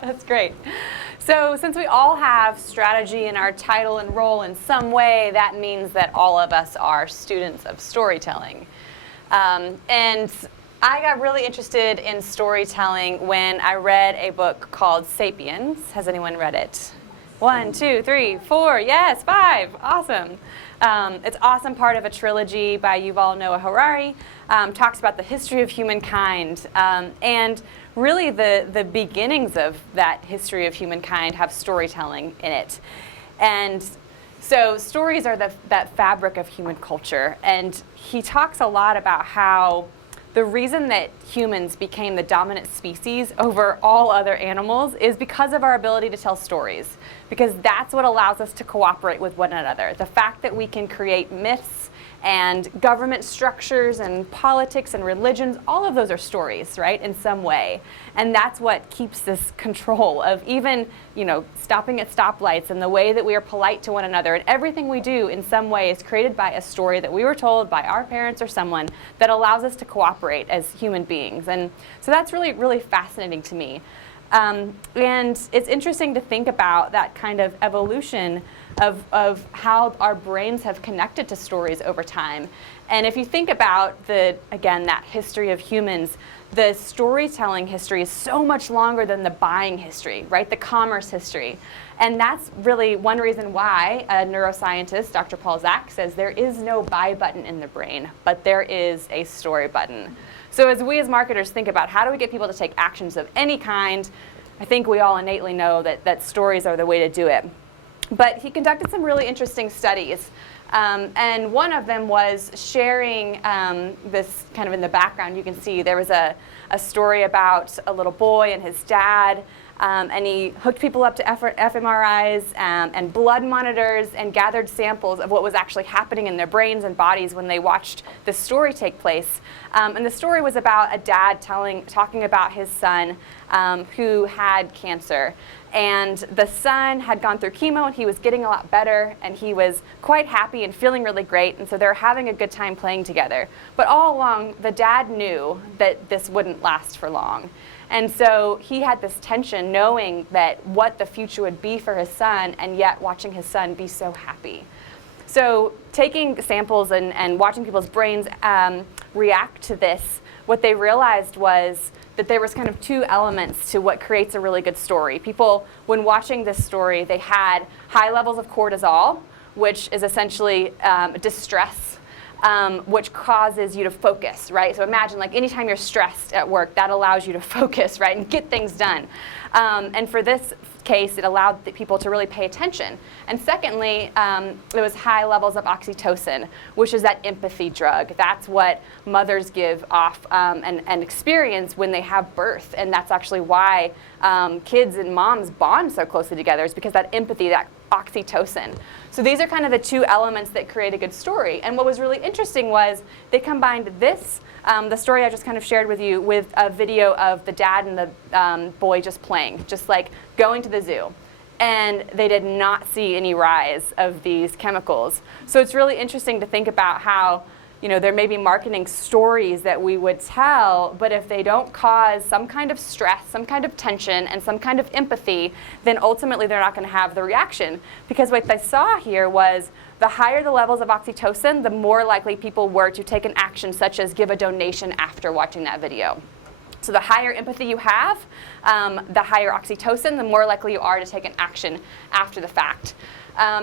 That's great. So since we all have strategy in our title and role in some way, that means that all of us are students of storytelling. And I got really interested in storytelling when I read a book called Sapiens. Has anyone read it? 1, 2, 3, 4, yes, 5. Awesome. It's awesome, part of a trilogy by Yuval Noah Harari. Talks about the history of humankind. And really the beginnings of that history of humankind have storytelling in it. And so stories are that fabric of human culture. And he talks a lot about how the reason that humans became the dominant species over all other animals is because of our ability to tell stories. Because that's what allows us to cooperate with one another. The fact that we can create myths and government structures and politics and religions, all of those are stories, right, in some way. And that's what keeps this control of even, stopping at stoplights and the way that we are polite to one another. And everything we do in some way is created by a story that we were told by our parents or someone that allows us to cooperate as human beings. And so that's really, really fascinating to me. And it's interesting to think about that kind of evolution of how our brains have connected to stories over time. And if you think about that history of humans, the storytelling history is so much longer than the buying history, right? The commerce history. And that's really one reason why a neuroscientist, Dr. Paul Zak, says there is no buy button in the brain, but there is a story button. So as we as marketers think about how do we get people to take actions of any kind, I think we all innately know that stories are the way to do it. But he conducted some really interesting studies. And one of them was sharing this kind of in the background. You can see there was a story about a little boy and his dad. And he hooked people up to fMRIs and blood monitors and gathered samples of what was actually happening in their brains and bodies when they watched the story take place. And the story was about a dad talking about his son who had cancer. And the son had gone through chemo and he was getting a lot better and he was quite happy and feeling really great, and so they were having a good time playing together. But all along, the dad knew that this wouldn't last for long. And so he had this tension knowing that what the future would be for his son, and yet watching his son be so happy. So taking samples and watching people's brains react to this, what they realized was that there was kind of two elements to what creates a really good story. People, when watching this story, they had high levels of cortisol, which is essentially distress, which causes you to focus, right? So imagine, like, anytime you're stressed at work, that allows you to focus, right, and get things done. And for this case, it allowed the people to really pay attention. And secondly, there was high levels of oxytocin, which is that empathy drug. That's what mothers give off and experience when they have birth. And that's actually why kids and moms bond so closely together, is because that empathy, that oxytocin. So these are kind of the two elements that create a good story. And what was really interesting was they combined this, the story I just kind of shared with you, with a video of the dad and the boy just playing, just like going to the zoo. And they did not see any rise of these chemicals. So it's really interesting to think about how, there may be marketing stories that we would tell, but if they don't cause some kind of stress, some kind of tension, and some kind of empathy, then ultimately they're not going to have the reaction. Because what they saw here was the higher the levels of oxytocin, the more likely people were to take an action such as give a donation after watching that video. So the higher empathy you have, the higher oxytocin, the more likely you are to take an action after the fact.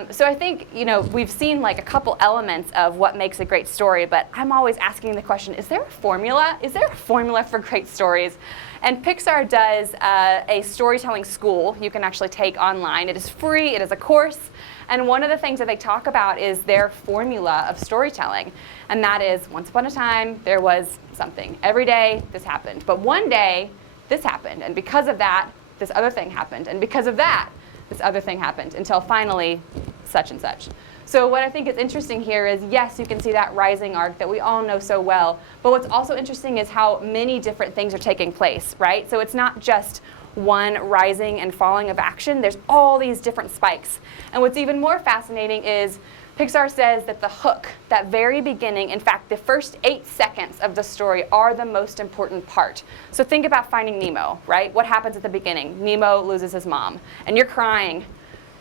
So I think, we've seen like a couple elements of what makes a great story, but I'm always asking the question, is there a formula? Is there a formula for great stories? And Pixar does a storytelling school you can actually take online. It is free, it is a course, and one of the things that they talk about is their formula of storytelling. And that is, once upon a time, there was something. Every day, this happened. But one day, this happened, and because of that, this other thing happened. And because of that, this other thing happened, until finally, such and such. So what I think is interesting here is, yes, you can see that rising arc that we all know so well, but what's also interesting is how many different things are taking place, right? So it's not just one rising and falling of action. There's all these different spikes. And what's even more fascinating is Pixar says that the hook, that very beginning, in fact, the first 8 seconds of the story are the most important part. So think about Finding Nemo, right? What happens at the beginning? Nemo loses his mom, and you're crying.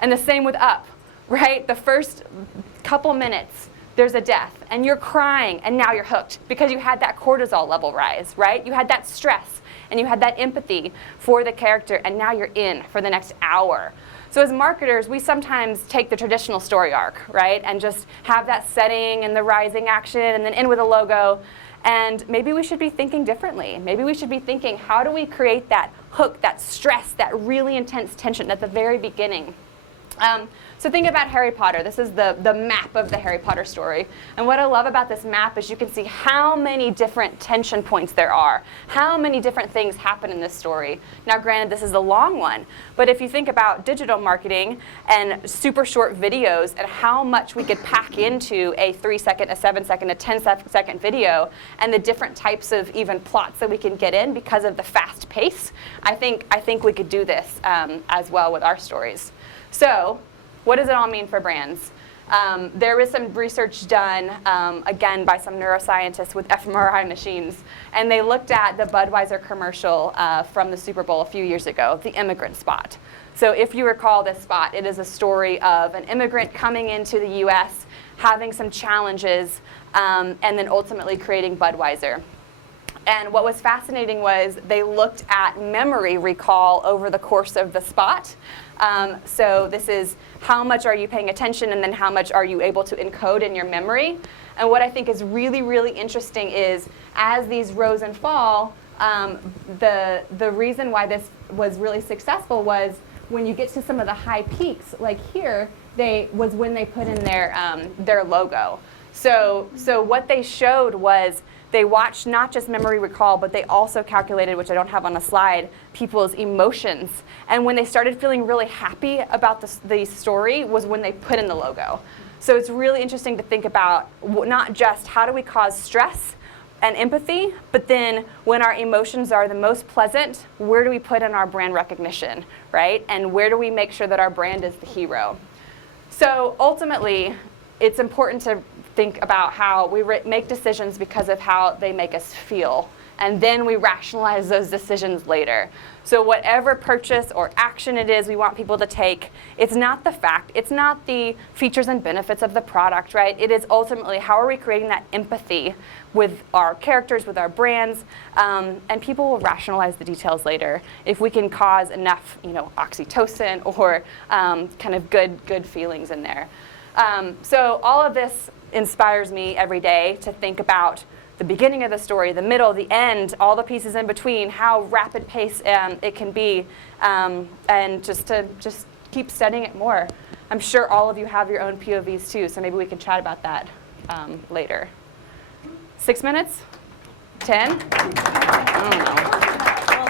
And the same with Up, right? The first couple minutes, there's a death, and you're crying, and now you're hooked because you had that cortisol level rise, right? You had that stress, and you had that empathy for the character, and now you're in for the next hour. So as marketers, we sometimes take the traditional story arc, right, and just have that setting and the rising action and then end with a logo. And maybe we should be thinking differently. Maybe we should be thinking, how do we create that hook, that stress, that really intense tension at the very beginning? So think about Harry Potter. This is the map of the Harry Potter story. And what I love about this map is you can see how many different tension points there are, how many different things happen in this story. Now granted, this is a long one, but if you think about digital marketing and super short videos and how much we could pack into a 3-second, a 7-second, a 10-second video, and the different types of even plots that we can get in because of the fast pace, I think we could do this as well with our stories. So, what does it all mean for brands? There was some research done, again, by some neuroscientists with fMRI machines, and they looked at the Budweiser commercial from the Super Bowl a few years ago, the immigrant spot. So if you recall this spot, it is a story of an immigrant coming into the US, having some challenges, and then ultimately creating Budweiser. And what was fascinating was they looked at memory recall over the course of the spot. So this is how much are you paying attention and then how much are you able to encode in your memory. And what I think is really, really interesting is as these rose and fall, the reason why this was really successful was when you get to some of the high peaks, like here, was when they put in their logo. So what they showed was they watched not just memory recall, but they also calculated, which I don't have on the slide, people's emotions. And when they started feeling really happy about the story was when they put in the logo. So it's really interesting to think about not just how do we cause stress and empathy, but then when our emotions are the most pleasant, where do we put in our brand recognition, right? And where do we make sure that our brand is the hero? So ultimately, it's important to think about how we make decisions because of how they make us feel. And then we rationalize those decisions later. So whatever purchase or action it is we want people to take, it's not the fact, it's not the features and benefits of the product, right? It is ultimately how are we creating that empathy with our characters, with our brands, and people will rationalize the details later if we can cause enough, oxytocin or kind of good feelings in there. So all of this inspires me every day to think about the beginning of the story, the middle, the end, all the pieces in between, how rapid pace it can be, and just keep studying it more. I'm sure all of you have your own POVs too, so maybe we can chat about that later. 6 minutes? 10? I don't know.